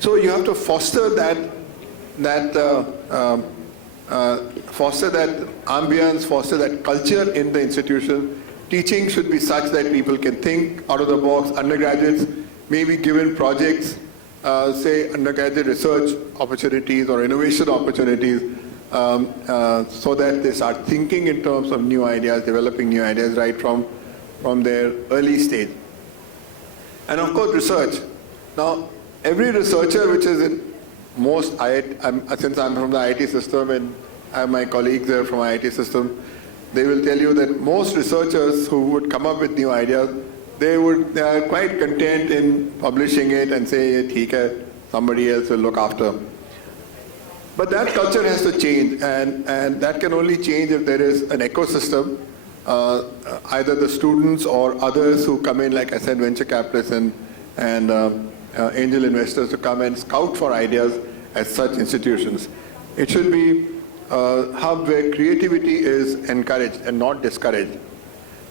So you have to foster foster that ambience, foster that culture in the institution. Teaching should be such that people can think out of the box. Undergraduates may be given projects, say undergraduate research opportunities or innovation opportunities, so that they start thinking in terms of new ideas, developing new ideas right from their early stage. And of course, research. Now, every researcher which is in most IIT, since I'm from the IIT system and I have my colleagues there from IIT system, they will tell you that most researchers who would come up with new ideas, they are quite content in publishing it and say, "Theek hai, somebody else will look after." But that culture has to change, and that can only change if there is an ecosystem, either the students or others who come in, like I said, venture capitalists and angel investors to come and scout for ideas at such institutions. It should be a hub where creativity is encouraged and not discouraged.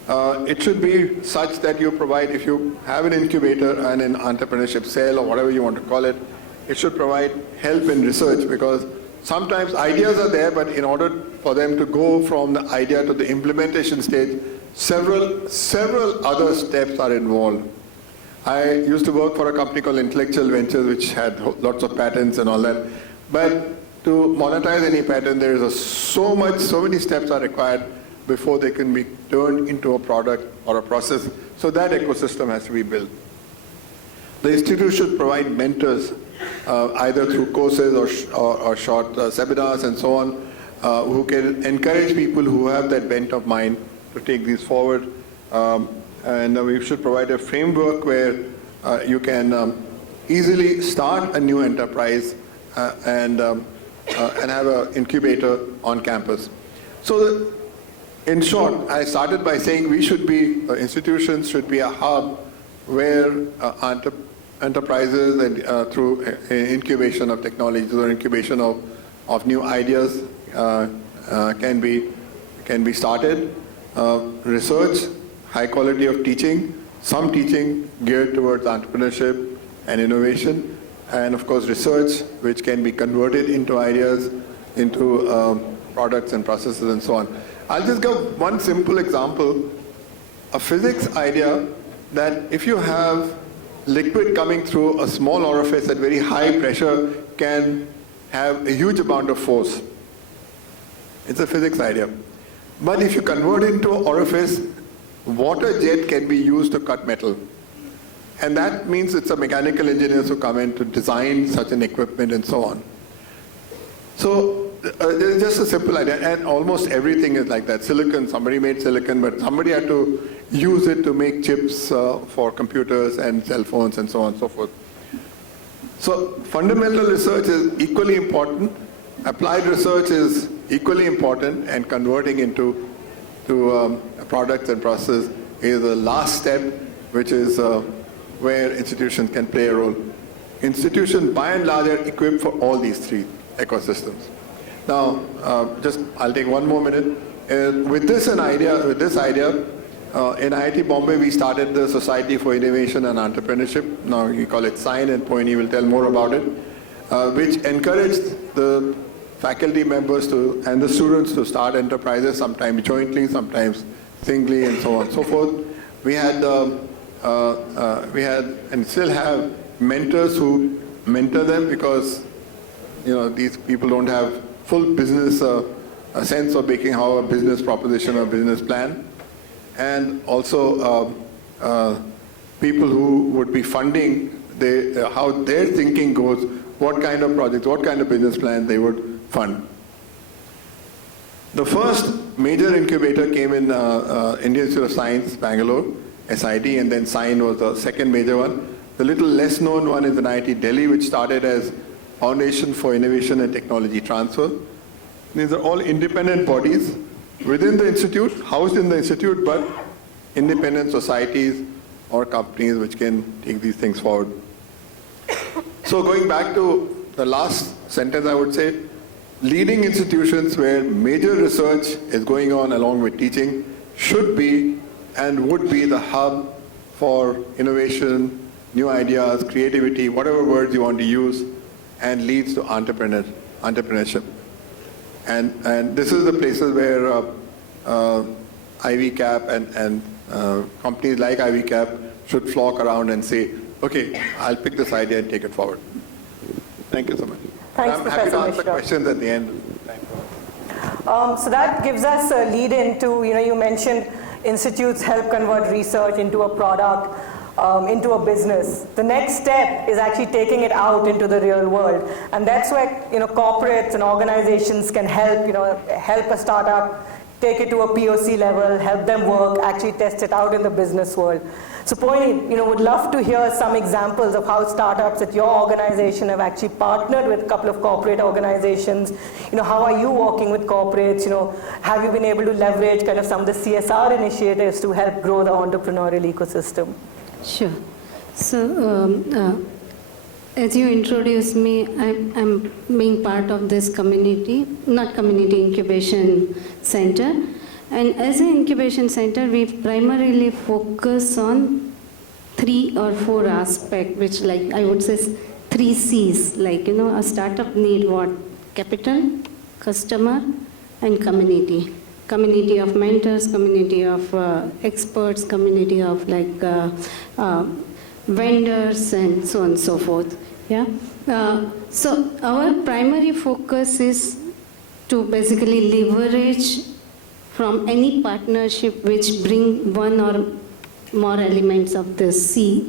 It should be such that you provide, if you have an incubator and an entrepreneurship cell or whatever you want to call it, it should provide help in research, because sometimes ideas are there, but in order for them to go from the idea to the implementation stage, several other steps are involved. I used to work for a company called Intellectual Ventures, which had lots of patents and all that. But to monetize any patent, there is so many steps are required before they can be turned into a product or a process. So that ecosystem has to be built. The institute should provide mentors, either through courses or short seminars and so on, who can encourage people who have that bent of mind to take these forward. And we should provide a framework where you can easily start a new enterprise and have an incubator on campus. So in short, I started by saying institutions should be a hub where enterprises and through incubation of technologies or incubation of new ideas can be started. Research, high quality of teaching, some teaching geared towards entrepreneurship and innovation, and of course research which can be converted into ideas, into products and processes and so on. I'll just give one simple example. A physics idea that if you have liquid coming through a small orifice at very high pressure can have a huge amount of force. It's a physics idea. But if you convert it into an orifice, water jet can be used to cut metal. And that means it's a mechanical engineers who come in to design such an equipment and so on. So it's just a simple idea, and almost everything is like that. Silicon, somebody made silicon, but somebody had to use it to make chips for computers and cell phones and so on and so forth. So fundamental research is equally important, applied research is equally important, and converting into products and processes is the last step, which is where institutions can play a role. Institutions, by and large, are equipped for all these three ecosystems. Now, I'll take one more minute. With this idea, in IIT Bombay, we started the Society for Innovation and Entrepreneurship. Now we call it SIGN, and Poini will tell more about it, which encouraged the faculty members and the students to start enterprises, sometimes jointly, sometimes singly, and so on and so forth. We had and still have mentors who mentor them, because these people don't have full business a sense of making how a business proposition or business plan, and also people who would be funding how their thinking goes, what kind of projects, what kind of business plans they would fund. The first major incubator came in Indian Institute of Science, Bangalore, SIT, and then SIGN was the second major one. The little less known one is in IIT Delhi, which started as Foundation for Innovation and Technology Transfer. These are all independent bodies within the institute, housed in the institute, but independent societies or companies which can take these things forward. So going back to the last sentence, I would say, leading institutions where major research is going on along with teaching should be and would be the hub for innovation, new ideas, creativity, whatever words you want to use, and leads to entrepreneurship. And this is the places where IvyCap and companies like IvyCap should flock around and say, okay, I'll pick this idea and take it forward. Thank you so much. Thanks, I'm happy to Professor answer Mishra. questions at the end. So that gives us a lead into, you mentioned institutes help convert research into a product, into a business. The next step is actually taking it out into the real world. And that's where, corporates and organizations can help, help a startup, take it to a POC level, help them work, actually test it out in the business world. So Poini, would love to hear some examples of how startups at your organization have actually partnered with a couple of corporate organizations. How are you working with corporates? Have you been able to leverage kind of some of the CSR initiatives to help grow the entrepreneurial ecosystem? Sure. So, as you introduced me, I'm being part of this community, not community incubation center. And as an incubation center, we primarily focus on 3 or 4 aspects, which I would say 3 C's. A startup need what? Capital, customer, and community. Community of mentors, community of experts, community of vendors, and so on and so forth. Yeah. So our primary focus is to basically leverage from any partnership which bring one or more elements of the C's.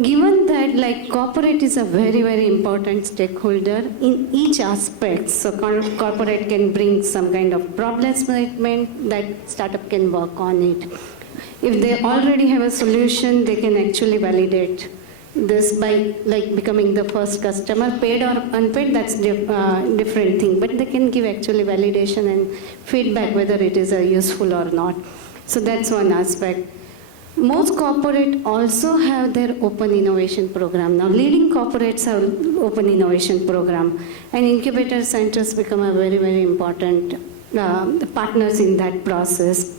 Given that corporate is a very, very important stakeholder in each aspect, so corporate can bring some kind of problem statement that startup can work on it. If they already have a solution, they can actually validate this by becoming the first customer, paid or unpaid, that's different thing, but they can give actually validation and feedback whether it is useful or not. So that's one aspect. Most corporate also have their open innovation program. Now leading corporates have open innovation program, and incubator centers become a very, very important partners in that process.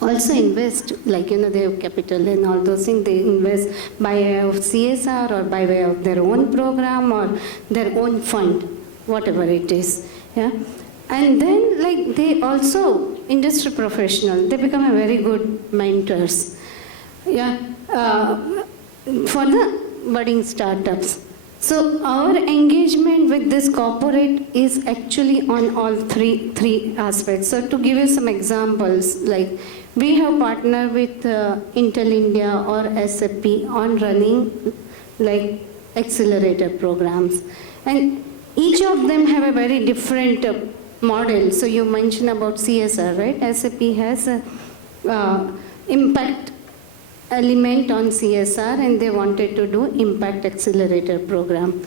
Also invest, they have capital and all those things. They invest by way of CSR or by way of their own program or their own fund, whatever it is. Yeah, and then they also industry professional. They become a very good mentors. Yeah, for the budding startups. So our engagement with this corporate is actually on all three aspects. So to give you some examples, we have partnered with Intel India or SAP on running accelerator programs. And each of them have a very different model. So you mentioned about CSR, right? SAP has a impact element on CSR, and they wanted to do impact accelerator program.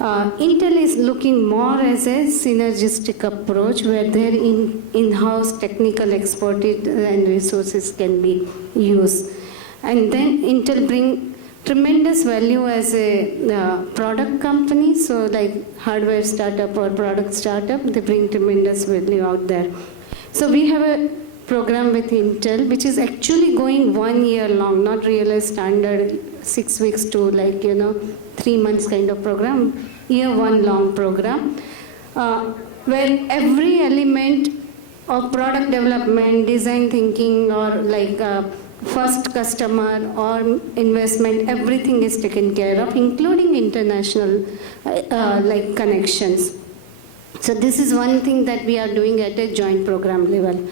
Intel is looking more as a synergistic approach where their in-house technical expertise and resources can be used. And then Intel bring tremendous value as a product company, so hardware startup or product startup, they bring tremendous value out there. So we have a program with Intel, which is actually going 1 year long, not really a standard 6 weeks to 3 months kind of program, year 1 long program, where every element of product development, design thinking, or first customer or investment, everything is taken care of, including international connections. So this is one thing that we are doing at a joint program level.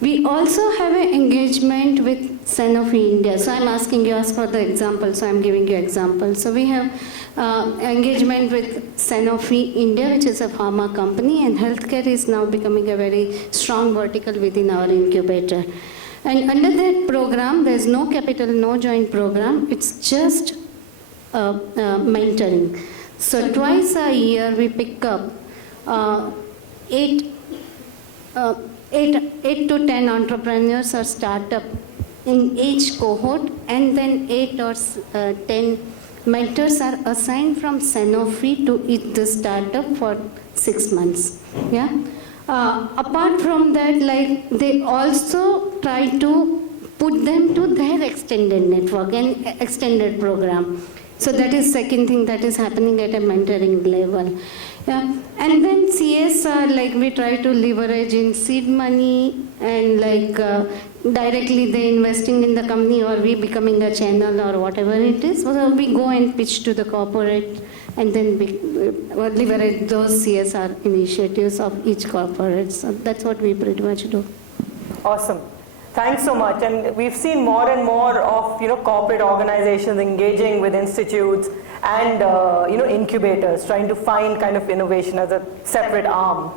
We also have an engagement with Sanofi India. So I'm asking you for the example, so I'm giving you example. So we have engagement with Sanofi India, which is a pharma company, and healthcare is now becoming a very strong vertical within our incubator. And under that program, there's no capital, no joint program, it's just mentoring. So twice a year we pick up 8 to 10 entrepreneurs or startup in each cohort, and then 8 or 10 mentors are assigned from Sanofi to each the startup for 6 months. Yeah. Apart from that, they also try to put them to their extended network and extended program. So that is second thing that is happening at a mentoring level. Yeah. And then CSR, like we try to leverage in seed money and like directly they investing in the company or we becoming a channel or whatever it is. So we go and pitch to the corporate and then we leverage those CSR initiatives of each corporate. So that's what we pretty much do. Awesome. Thanks so much. And we've seen more and more of corporate organizations engaging with institutes and incubators, trying to find kind of innovation as a separate arm.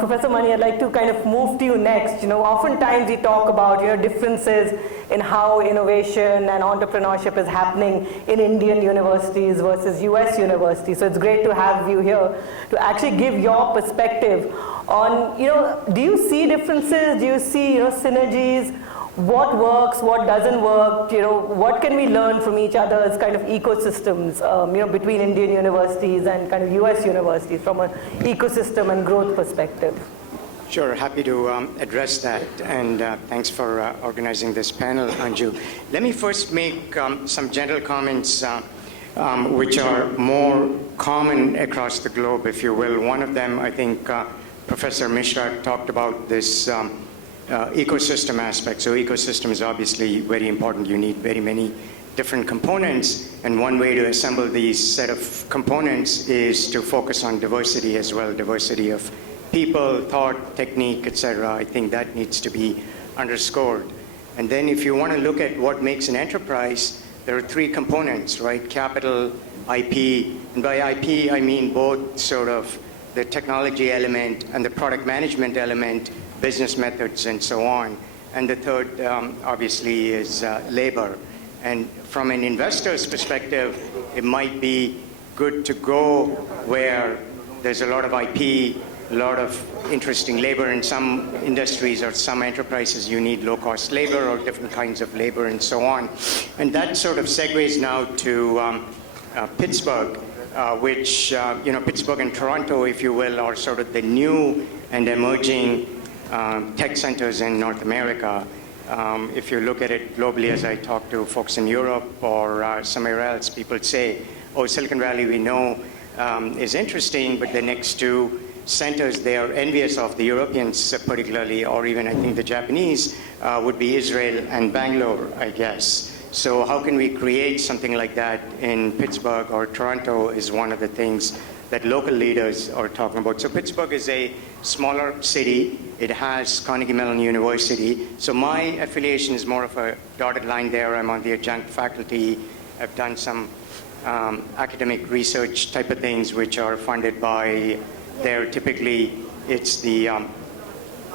Professor Mani, I'd like to kind of move to you next. Oftentimes we talk about differences in how innovation and entrepreneurship is happening in Indian universities versus US universities. So it's great to have you here to actually give your perspective on, do you see differences? Do you see, synergies? What works? What doesn't work? What can we learn from each other's kind of ecosystems, between Indian universities and kind of US universities from an ecosystem and growth perspective? Sure, happy to address that, and thanks for organizing this panel, Anju. Let me first make some general comments which are more common across the globe, if you will. One of them, I think Professor Mishra talked about this ecosystem aspect. So ecosystem is obviously very important. You need very many different components, and one way to assemble these set of components is to focus on diversity as well, diversity of people, thought, technique, etc. I think that needs to be underscored. And then if you want to look at what makes an enterprise, there are three components, right? Capital, IP, and by IP I mean both sort of the technology element and the product management element, business methods, and so on. And the third, obviously, is labor. And from an investor's perspective, it might be good to go where there's a lot of IP, a lot of interesting labor. In some industries or some enterprises, you need low-cost labor or different kinds of labor and so on. And that sort of segues now to Pittsburgh, which, Pittsburgh and Toronto, if you will, are sort of the new and emerging tech centers in North America. If you look at it globally, as I talk to folks in Europe or somewhere else, people say, oh, Silicon Valley we know is interesting, but the next two centers they are envious of, the Europeans particularly, or even I think the Japanese, would be Israel and Bangalore, I guess. So how can we create something like that in Pittsburgh or Toronto is one of the things that local leaders are talking about. So Pittsburgh is a smaller city. It has Carnegie Mellon University. So my affiliation is more of a dotted line there. I'm on the adjunct faculty. I've done some academic research type of things which are funded by there. Typically, it's the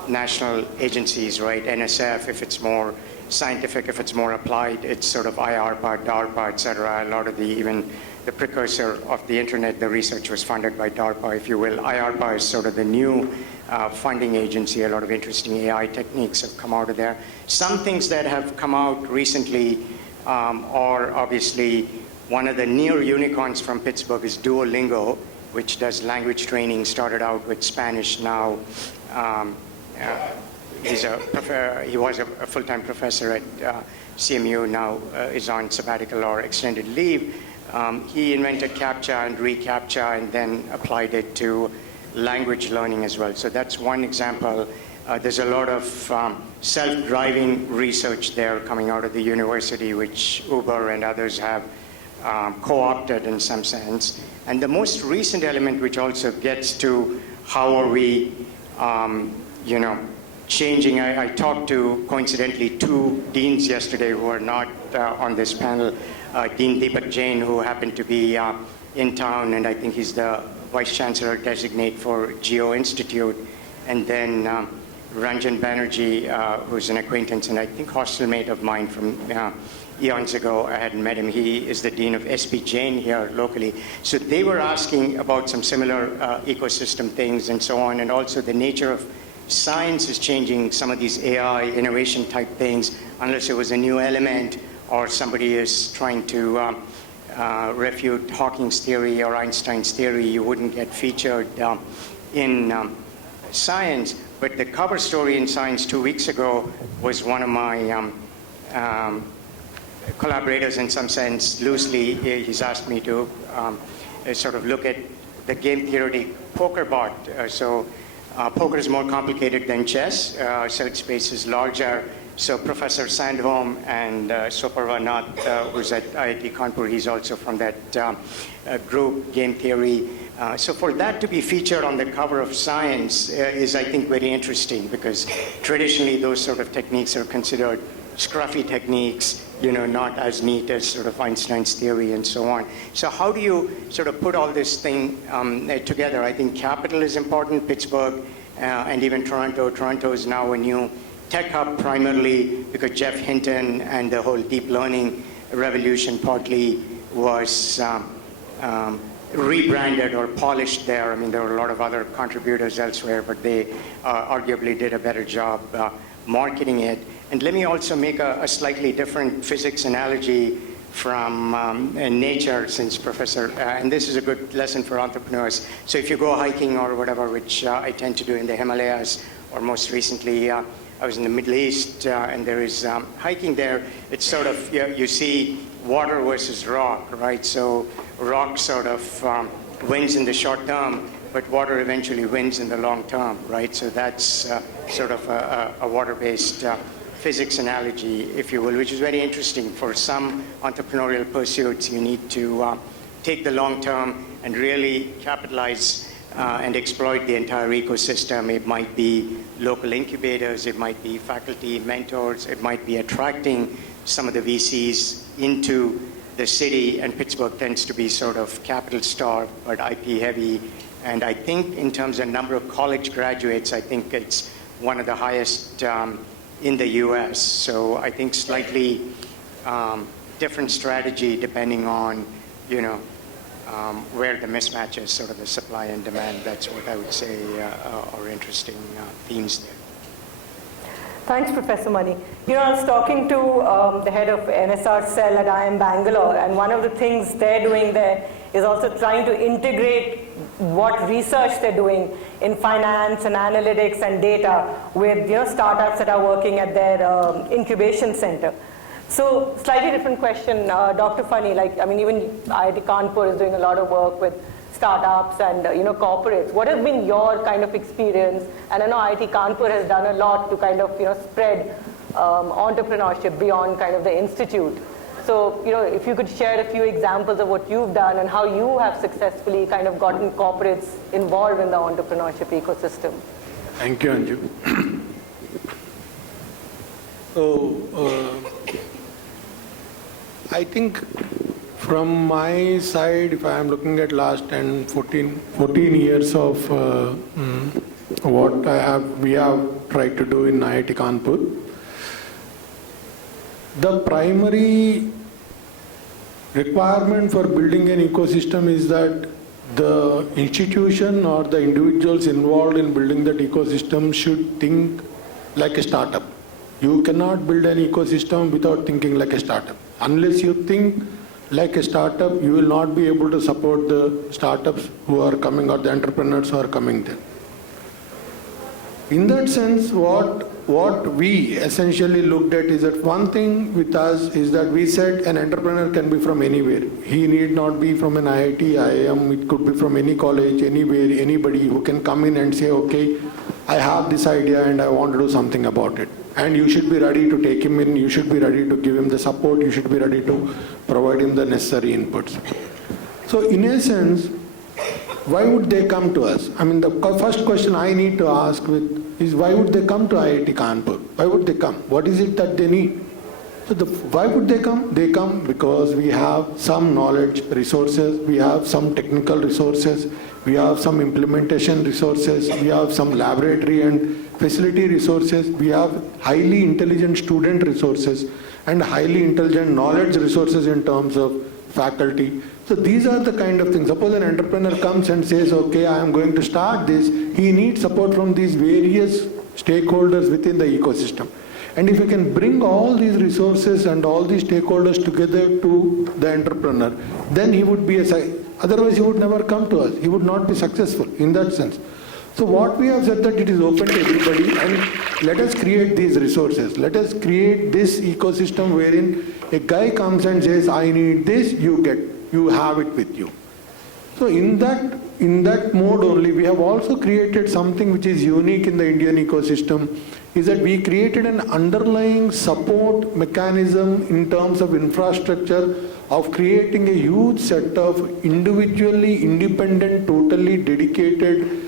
national agencies, right? NSF, if it's more scientific, if it's more applied, it's sort of IARPA, DARPA, et cetera. A lot of even the precursor of the internet, the research was funded by DARPA, if you will. IARPA is sort of the new funding agency. A lot of interesting AI techniques have come out of there. Some things that have come out recently are obviously one of the near unicorns from Pittsburgh is Duolingo, which does language training, started out with Spanish. Now he was a full-time professor at CMU, now is on sabbatical or extended leave. He invented CAPTCHA and reCAPTCHA and then applied it to language learning as well. So that's one example. There's a lot of self-driving research there coming out of the university, which Uber and others have co-opted in some sense. And the most recent element, which also gets to how are we, changing. I talked to, coincidentally, two deans yesterday who are not on this panel. Dean Deepak Jain, who happened to be in town, and I think he's the Vice Chancellor designate for Geo Institute. And then Ranjan Banerjee, who's an acquaintance and I think hostel mate of mine from eons ago. I hadn't met him. He is the Dean of SP Jain here locally. So they were asking about some similar ecosystem things and so on, and also the nature of science is changing some of these AI innovation type things. Unless it was a new element or somebody is trying to refute Hawking's theory or Einstein's theory, you wouldn't get featured in Science. But the cover story in Science 2 weeks ago was one of my collaborators in some sense, loosely. He's asked me to sort of look at the game theory poker board. Poker is more complicated than chess. Search space is larger. So Professor Sandholm and Soparva Nath, who's at IIT Kanpur, he's also from that group, game theory. So for that to be featured on the cover of Science is, I think, very interesting, because traditionally those sort of techniques are considered scruffy techniques, not as neat as sort of Einstein's theory and so on. So how do you sort of put all this thing together? I think capital is important, Pittsburgh, and even Toronto. Toronto is now a new tech hub, primarily because Jeff Hinton and the whole deep learning revolution partly was rebranded or polished there. I mean, there were a lot of other contributors elsewhere, but they arguably did a better job marketing it. And let me also make a slightly different physics analogy from nature, since Professor, and this is a good lesson for entrepreneurs. So if you go hiking or whatever, which I tend to do in the Himalayas, or most recently, I was in the Middle East, and there is hiking there. It's sort of, you see water versus rock, right? So rock sort of wins in the short term, but water eventually wins in the long term, right? So that's sort of a water-based physics analogy, if you will, which is very interesting. For some entrepreneurial pursuits, you need to take the long term and really capitalize and exploit the entire ecosystem. It might be local incubators, it might be faculty mentors, it might be attracting some of the VCs into the city, and Pittsburgh tends to be sort of capital starved but IP heavy. And I think in terms of number of college graduates, I think it's one of the highest in the US. So I think slightly different strategy depending on, where the mismatch is, sort of the supply and demand. That's what I would say are interesting themes there. Thanks, Professor Mani. I was talking to the head of NSR cell at IIM Bangalore, and one of the things they're doing there is also trying to integrate what research they're doing in finance and analytics and data with startups that are working at their incubation center. So slightly different question, Dr. Fani, even IIT Kanpur is doing a lot of work with startups and corporates. What has been your kind of experience? And I know IIT Kanpur has done a lot to kind of spread entrepreneurship beyond kind of the institute. So if you could share a few examples of what you've done and how you have successfully kind of gotten corporates involved in the entrepreneurship ecosystem. Thank you, Anju. So I think from my side, if I am looking at last 10, 14 years of what we have tried to do in IIT Kanpur, the primary requirement for building an ecosystem is that the institution or the individuals involved in building that ecosystem should think like a startup. You cannot build an ecosystem without thinking like a startup. Unless you think like a startup, you will not be able to support the startups who are coming or the entrepreneurs who are coming there. In that sense, what we essentially looked at is that one thing with us is that we said an entrepreneur can be from anywhere. He need not be from an IIT, IIM, it could be from any college, anywhere, anybody who can come in and say, okay, I have this idea and I want to do something about it. And you should be ready to take him in, you should be ready to give him the support, you should be ready to provide him the necessary inputs. So in a sense, why would they come to us? I mean, the first question I need to ask is why would they come to IIT Kanpur? Why would they come? What is it that they need? So why would they come? They come because we have some knowledge resources, we have some technical resources, we have some implementation resources, we have some laboratory and facility resources, we have highly intelligent student resources and highly intelligent knowledge resources in terms of faculty. So these are the kind of things. Suppose an entrepreneur comes and says, okay, I am going to start this. He needs support from these various stakeholders within the ecosystem. And if you can bring all these resources and all these stakeholders together to the entrepreneur, then he would be otherwise he would never come to us. He would not be successful in that sense. So what we have said that it is open to everybody, and let us create these resources. Let us create this ecosystem wherein a guy comes and says, I need this, you have it with you. So in that mode only, we have also created something which is unique in the Indian ecosystem, is that we created an underlying support mechanism in terms of infrastructure of creating a huge set of individually independent, totally dedicated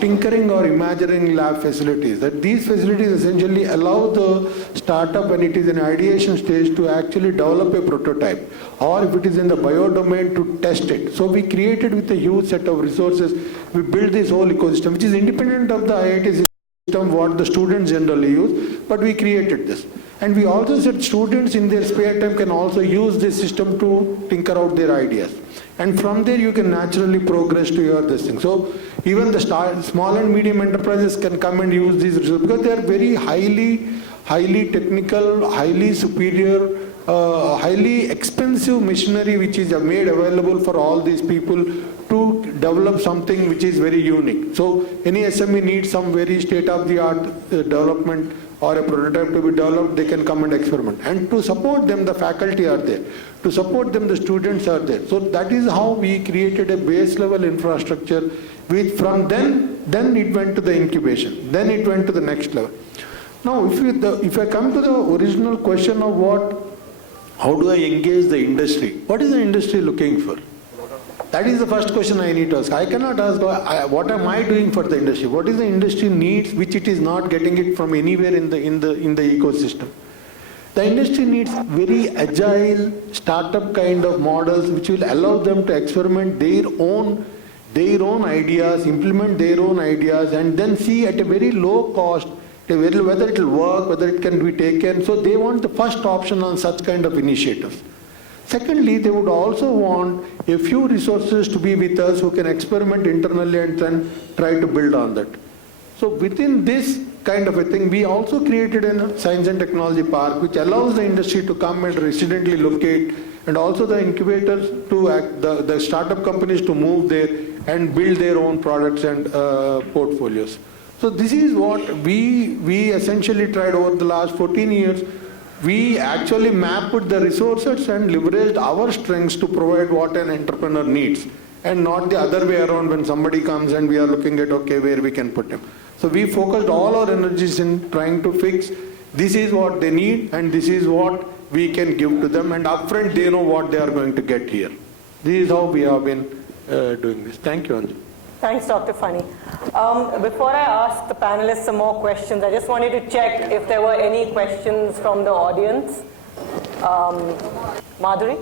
tinkering or imagining lab facilities. That these facilities essentially allow the startup when it is in ideation stage to actually develop a prototype, or if it is in the bio domain to test it. So we created with a huge set of resources, we built this whole ecosystem which is independent of the IIT system what the students generally use, but we created this. And we also said students in their spare time can also use this system to tinker out their ideas. And from there you can naturally progress to your this thing. So even the small and medium enterprises can come and use these resources because they are very highly technical, highly superior, highly expensive machinery which is made available for all these people to develop something which is very unique. So any SME needs some very state-of-the-art development or a prototype to be developed, they can come and experiment. And to support them, the faculty are there. To support them, the students are there. So that is how we created a base level infrastructure. From then it went to the incubation. Then it went to the next level. Now, if I come to the original question of how do I engage the industry? What is the industry looking for? That is the first question I need to ask. I cannot ask, what am I doing for the industry? What is the industry needs which it is not getting it from anywhere in the ecosystem? The industry needs very agile startup kind of models which will allow them to experiment their own ideas, implement their own ideas, and then see at a very low cost whether it will work, whether it can be taken. So they want the first option on such kind of initiatives. Secondly, they would also want a few resources to be with us who can experiment internally and then try to build on that. So within this kind of a thing, we also created a science and technology park which allows the industry to come and residently locate, and also the incubators the startup companies to move there and build their own products and portfolios. So this is what we essentially tried over the last 14 years. We actually mapped the resources and leveraged our strengths to provide what an entrepreneur needs, and not the other way around when somebody comes and we are looking at, okay, where we can put him. So we focused all our energies in trying to fix, this is what they need and this is what we can give to them, and upfront they know what they are going to get here. This is how we have been doing this. Thank you, Anju. Thanks, Dr. Fani. Before I ask the panelists some more questions, I just wanted to check if there were any questions from the audience. Madhuri,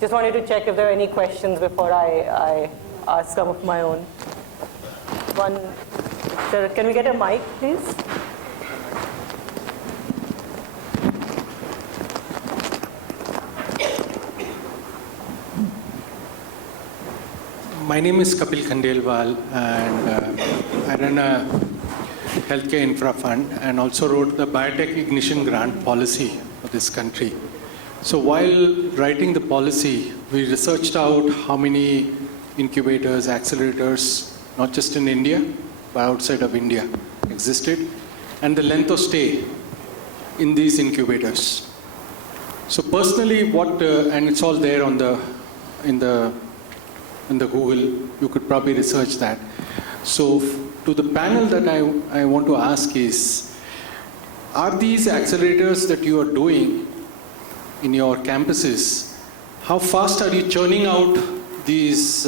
just wanted to check if there are any questions before I ask some of my own. Sir, can we get a mic, please? My name is Kapil Khandelwal, and I run a healthcare infra fund and also wrote the biotech ignition grant policy for this country. So while writing the policy, we researched out how many incubators, accelerators, not just in India, but outside of India existed, and the length of stay in these incubators. So personally, and it's all there on in the Google, you could probably research that. So to the panel that I want to ask is, are these accelerators that you are doing in your campuses, how fast are you churning out these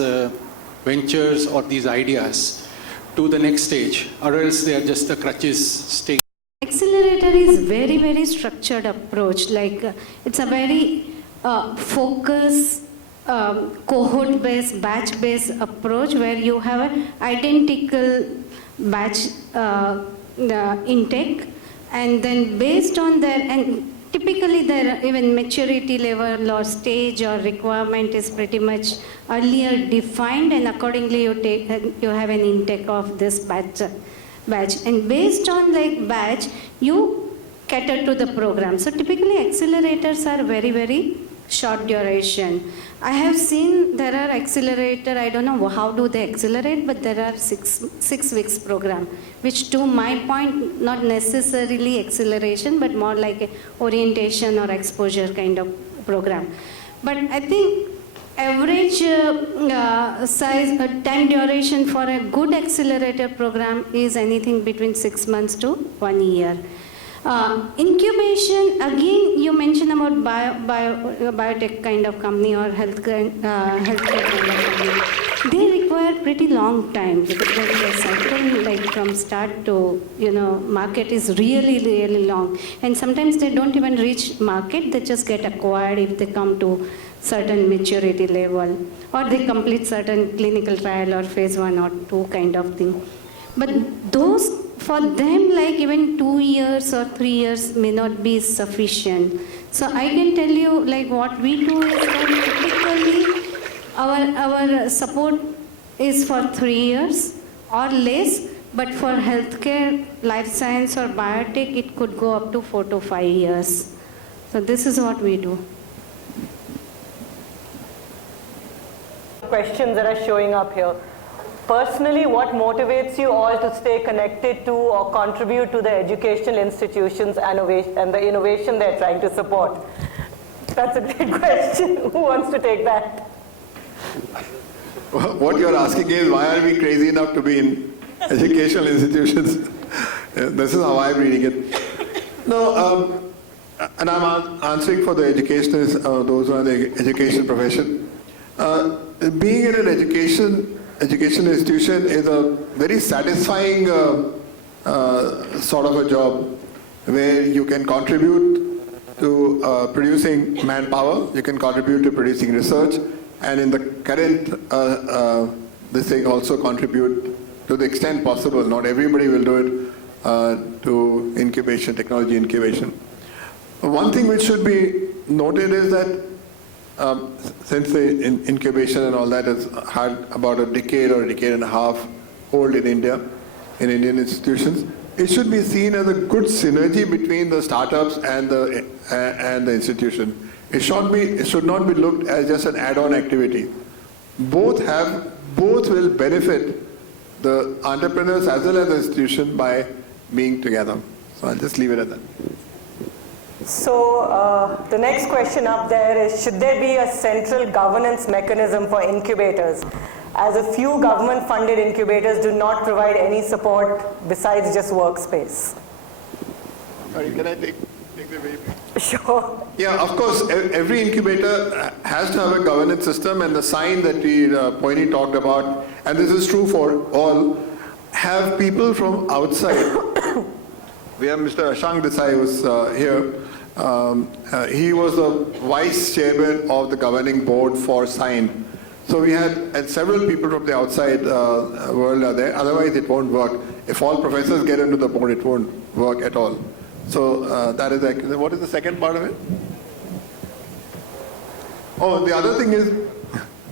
ventures or these ideas to the next stage, or else they are just the crutches staying? Accelerator is very, very structured approach. Like it's a very focused, cohort-based, batch-based approach where you have an identical batch intake, and then based on that, and typically there even maturity level or stage or requirement is pretty much earlier defined, and accordingly you have an intake of this batch, and based on like batch you cater to the program. So typically accelerators are very, very short duration. I have seen there are accelerator, I don't know how do they accelerate, but there are six weeks program, which to my point, not necessarily acceleration, but more like a orientation or exposure kind of program. But I think average size, time duration for a good accelerator program is anything between 6 months to 1 year. Incubation, again, you mentioned about biotech kind of company or healthcare kind of company. They require pretty long time because the cycle, like from start to market is really long, and sometimes they don't even reach market. They just get acquired if they come to certain maturity level, or they complete certain clinical trial or phase 1 or 2 kind of thing. But those, for them, like even 2 years or 3 years may not be sufficient. So I can tell you, like what we do is that typically our support is for 3 years or less, but for healthcare, life science or biotech, it could go up to 4 to 5 years. So this is what we do. Questions that are showing up here. Personally, what motivates you all to stay connected to or contribute to the educational institutions and the innovation they're trying to support? That's a great question. Who wants to take that? What you're asking is, why are we crazy enough to be in educational institutions? This is how I'm reading it. No, and I'm answering for the educationists, those who are in the education profession. Being in an education institution is a very satisfying sort of a job where you can contribute to producing manpower, you can contribute to producing research, and in the current this thing also contribute to the extent possible. Not everybody will do it to incubation, technology incubation. One thing which should be noted is that since the incubation and all that has had about a decade or a decade and a half old in India, in Indian institutions, it should be seen as a good synergy between the startups and the institution. It should not be looked as just an add-on activity. Both will benefit the entrepreneurs as well as the institution by being together. So I'll just leave it at that. So the next question up there is, should there be a central governance mechanism for incubators? As a few government-funded incubators do not provide any support besides just workspace. Sorry, can I take the way? Sure. Yeah, of course, every incubator has to have a governance system, and the sign that Poini talked about, and this is true for all, have people from outside. We have Mr. Ashank Desai who's here. He was the vice chairman of the governing board for SIGN. So we had several people from the outside world are there, otherwise it won't work. If all professors get into the board, it won't work at all. So that is actually, what is the second part of it? Oh, the other thing is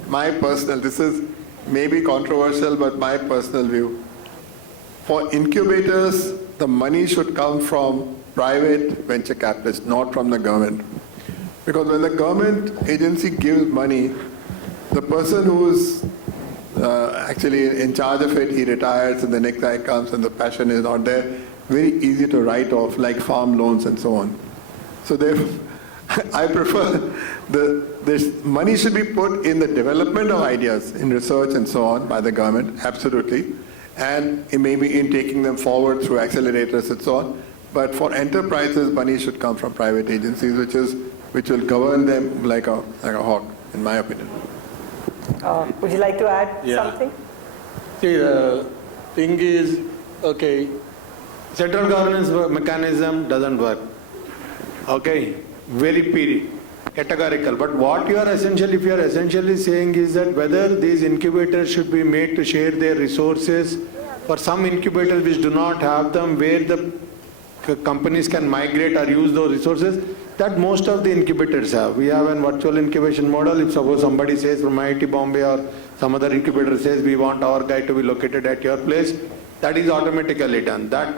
my personal, this is maybe controversial, but my personal view. For incubators, the money should come from private venture capitalists, not from the government. Because when the government agency gives money, the person who's actually in charge of it, he retires and the next guy comes and the passion is not there. Very easy to write off, like farm loans and so on. So I prefer this money should be put in the development of ideas, in research and so on by the government, absolutely. And it may be in taking them forward through accelerators and so on. But for enterprises, money should come from private agencies, which will govern them like a hawk, in my opinion. Would you like to add something? See, the thing is, okay, central governance mechanism doesn't work. Okay, very categorical. But what you are essentially, if you are essentially saying is that whether these incubators should be made to share their resources, for some incubators which do not have them, where the companies can migrate or use those resources, that most of the incubators have. We have a virtual incubation model. If suppose somebody says from IIT Bombay or some other incubator says we want our guy to be located at your place, that is automatically done. That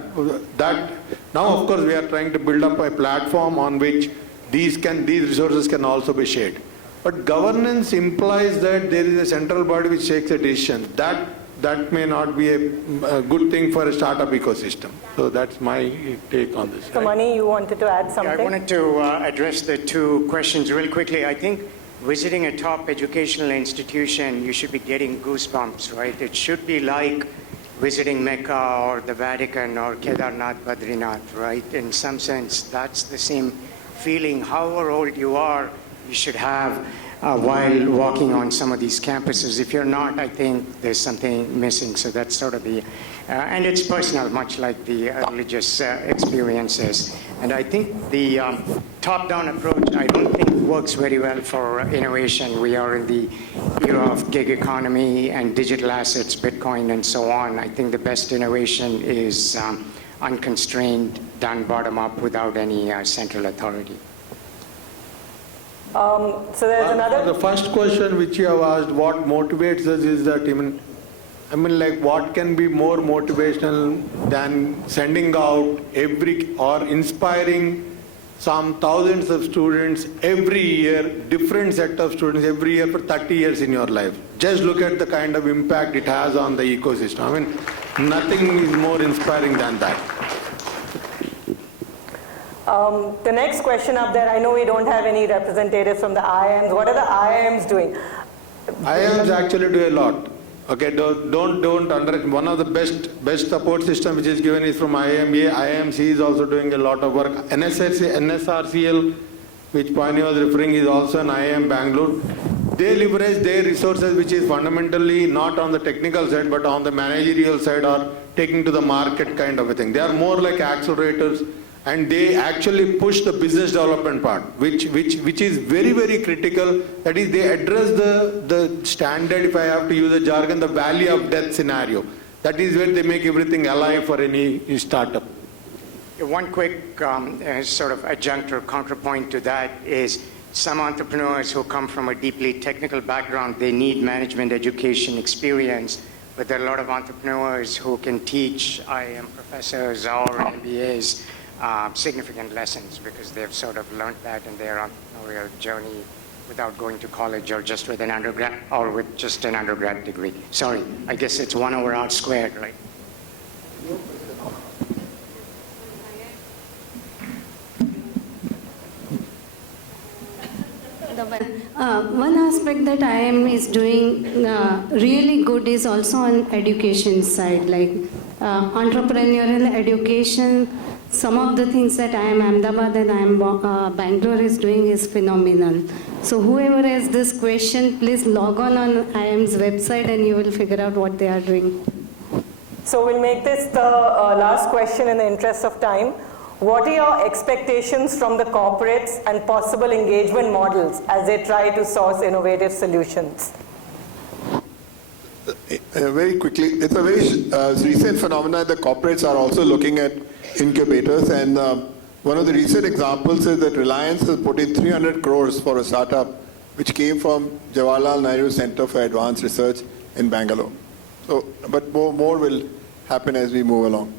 now of course we are trying to build up a platform on which these resources can also be shared. But governance implies that there is a central body which takes a decision. That may not be a good thing for a startup ecosystem. So that's my take on this. So Mani, you wanted to add Yeah, something? I wanted to address the two questions real quickly. I think visiting a top educational institution, you should be getting goosebumps, right? It should be like visiting Mecca or the Vatican or Kedarnath, Badrinath, right? In some sense, that's the same feeling. However old you are, you should have while walking on some of these campuses. If you're not, I think there's something missing. So that's sort of the, and it's personal, much like the religious experiences. And I think the top-down approach, I don't think works very well for innovation. We are in the era of gig economy and digital assets, Bitcoin, and so on. I think the best innovation is unconstrained, done bottom-up without any central authority. So there's another. The first question which you have asked, what motivates us, is that like what can be more motivational than sending out or inspiring some thousands of students every year, different set of students every year for 30 years in your life. Just look at the kind of impact it has on the ecosystem. Nothing is more inspiring than that. The next question up there, I know we don't have any representatives from the IIMs. What are the IIMs doing? IIMs actually do a lot. Okay, don't underestimate. One of the best support system which is given is from IIMA. IIMC is also doing a lot of work. NSRCL, which Pani was referring, is also an IIM Bangalore. They leverage their resources, which is fundamentally not on the technical side, but on the managerial side, or taking to the market kind of a thing. They are more like accelerators, and they actually push the business development part, which is very, very critical. That is, they address the standard, if I have to use a jargon, the valley of death scenario. That is where they make everything alive for any startup. One quick sort of adjunct or counterpoint to that is some entrepreneurs who come from a deeply technical background, they need management education experience, but there are a lot of entrepreneurs who can teach IIM professors or MBAs significant lessons because they've sort of learned that and they're on a real journey without going to college or just with an undergrad or with just an undergrad degree. Sorry, I guess it's 1 over R squared, right? One aspect that IIM is doing really good is also on education side, like entrepreneurial education. Some of the things that IIM Ahmedabad and IIM Bangalore is doing is phenomenal. So whoever has this question, please log on IIM's website and you will figure out what they are doing. So we'll make this the last question in the interest of time. What are your expectations from the corporates and possible engagement models as they try to source innovative solutions? Very quickly, it's a very recent phenomenon. The corporates are also looking at incubators, and one of the recent examples is that Reliance has put in 300 crores for a startup which came from Jawaharlal Nehru Center for Advanced Research in Bangalore. So, but more will happen as we move along.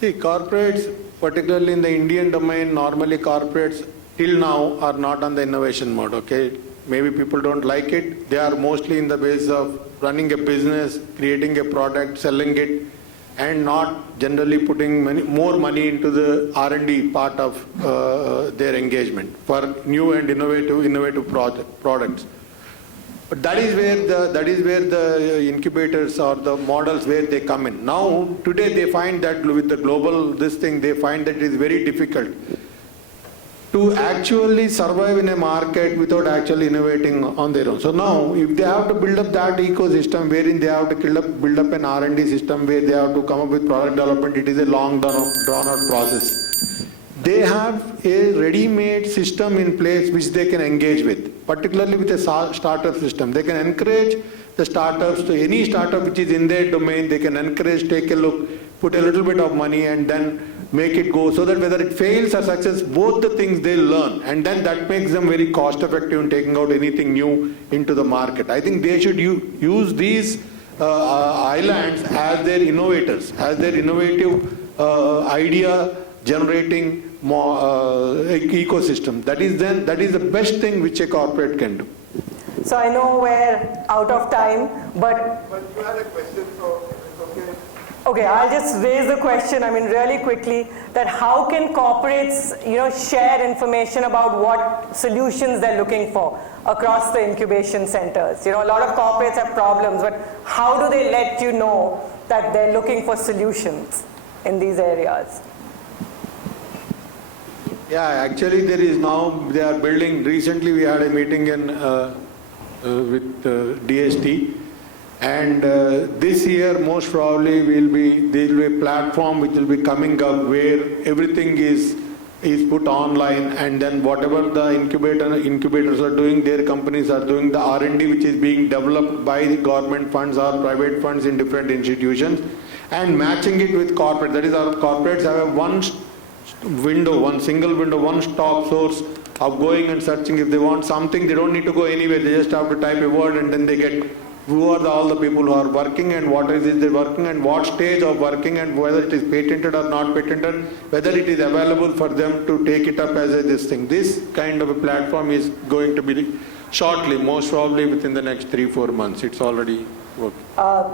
See, corporates, particularly in the Indian domain, normally corporates till now are not on the innovation mode, okay? Maybe people don't like it. They are mostly in the base of running a business, creating a product, selling it, and not generally putting more money into the R&D part of their engagement for new and innovative products. But that is where the incubators or the models where they come in. Now, today they find that with the global they find that it is very difficult to actually survive in a market without actually innovating on their own. So now, if they have to build up that ecosystem wherein they have to build up an R&D system where they have to come up with product development, it is a long drawn out process. They have a ready-made system in place which they can engage with, particularly with a startup system. They can encourage the startups, to any startup which is in their domain, they can encourage, take a look, put a little bit of money and then make it go, so that whether it fails or success, both the things they learn, and then that makes them very cost effective in taking out anything new into the market. I think they should use these islands as their innovators, as their innovative idea generating ecosystem. That is the best thing which a corporate can do. So I know we're out of time, but But you had a question, so it's okay. okay, I'll just raise the question, really quickly, that how can corporates, share information about what solutions they're looking for across the incubation centers? A lot of corporates have problems, but how do they let you know that they're looking for solutions in these areas? Yeah, actually they are building, recently we had a meeting with DST, and this year most probably there will be a platform which will be coming up where everything is put online, and then whatever the incubators are doing, their companies are doing the R&D which is being developed by the government funds or private funds in different institutions, and matching it with corporate. That is, our corporates have one single window, one stop source of going and searching. If they want something, they don't need to go anywhere. They just have to type a word and then they get who are all the people who are working and what is it they're working and what stage of working and whether it is patented or not patented, whether it is available for them to take it up as this thing. This kind of a platform is going to be shortly, most probably within the next 3-4 months. It's already working.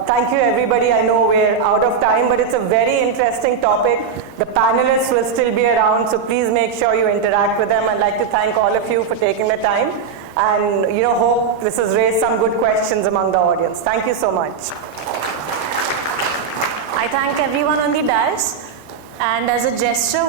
Thank you, everybody. I know we're out of time, but it's a very interesting topic. The panelists will still be around, so please make sure you interact with them. I'd like to thank all of you for taking the time, and hope this has raised some good questions among the audience. Thank you so much. I thank everyone on the dais, and as a gesture